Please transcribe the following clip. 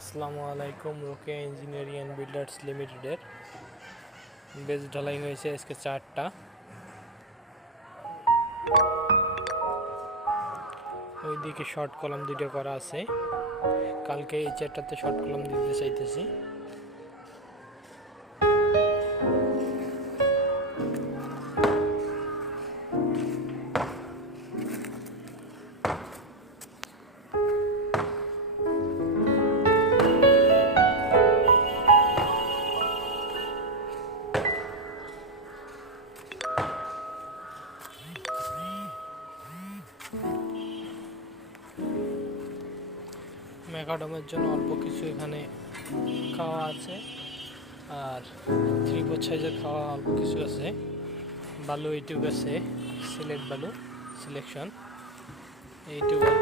আসসালামু আলাইকুম রোকে ইঞ্জিনিয়ারিং অ্যান্ড বিল্ডার্স লিমিটেডের। বেজ ঢালাই হয়েছে আজকে চারটা। ওইদিকে শর্ট কলম দুটো করা আছে। কালকে এই চারটাতে শর্ট কলম দিতে চাইতেছি। ম্যাকাডমের জন্য অল্প কিছু এখানে খাওয়া আছে। আর থ্রি ফোর সাইজের খাওয়া অল্প কিছু আছে। বালু এইটুক আছে সিলেক্ট বালু সিলেকশন আছে